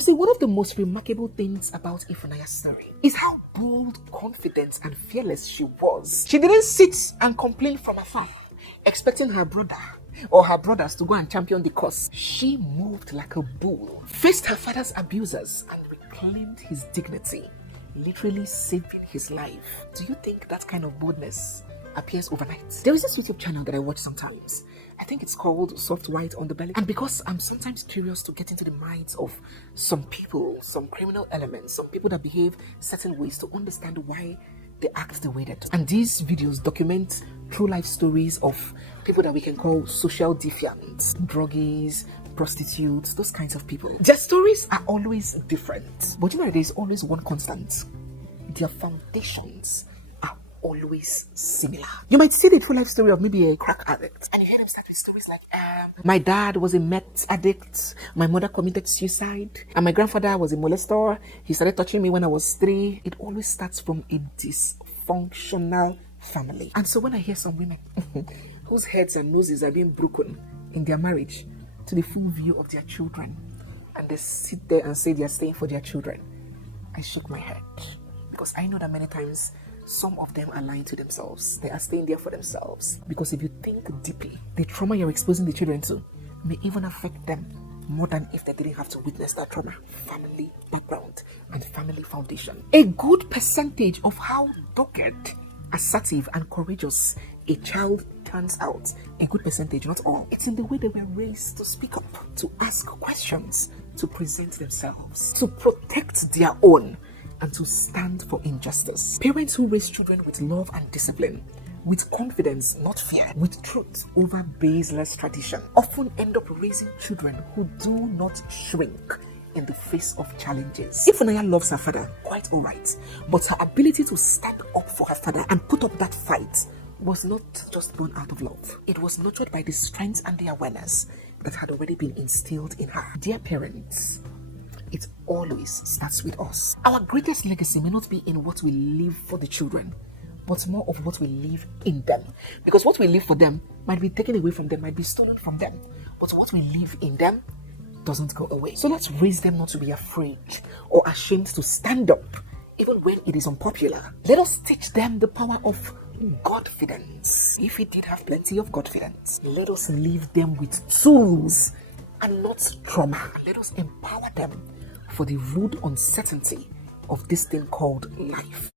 You see, one of the most remarkable things about Ifunanya's story is how bold, confident, and fearless she was. She didn't sit and complain from afar, expecting her brother or her brothers to go and champion the cause. She moved like a bull, faced her father's abusers, and reclaimed his dignity, literally saving his life. Do you think that kind of boldness appears overnight? There is this YouTube channel that I watch sometimes. I think it's called Soft White Underbelly. And because I'm sometimes curious to get into the minds of some people, some criminal elements, some people that behave certain ways, to understand why they act the way they do. And these videos document true life stories of people that we can call social deviants, druggies, prostitutes, those kinds of people. Their stories are always different, but you know, there's always one constant. Their foundations are always similar. You might see the true life story of maybe a crack addict, and you hear them start with stories like, my dad was a meth addict, my mother committed suicide, and my grandfather was a molester. He started touching me when I was 3. It always starts from a dysfunctional family. And so when I hear some women whose heads and noses are being broken in their marriage to the full view of their children, and they sit there and say they are staying for their children, I shook my head, because I know that many times some of them are lying to themselves. They are staying there for themselves. Because if you think deeply, the trauma you're exposing the children to may even affect them more than if they didn't have to witness that trauma. Family background and family foundation. A good percentage of how dogged, assertive, and courageous a child turns out, a good percentage, not all, it's in the way they were raised to speak up, to ask questions, to present themselves, to protect their own, and to stand for injustice. Parents who raise children with love and discipline, with confidence, not fear, with truth over baseless tradition, often end up raising children who do not shrink in the face of challenges. Ifunanya loves her father, quite alright, but her ability to stand up for her father and put up that fight was not just born out of love. It was nurtured by the strength and the awareness that had already been instilled in her. Dear parents, it always starts with us. Our greatest legacy may not be in what we leave for the children, but more of what we leave in them. Because what we leave for them might be taken away from them, might be stolen from them. But what we leave in them doesn't go away. So let's raise them not to be afraid or ashamed to stand up, even when it is unpopular. Let us teach them the power of Godfidence. If we did have plenty of Godfidence, let us leave them with tools and not trauma. Let us empower them for the rude uncertainty of this thing called life.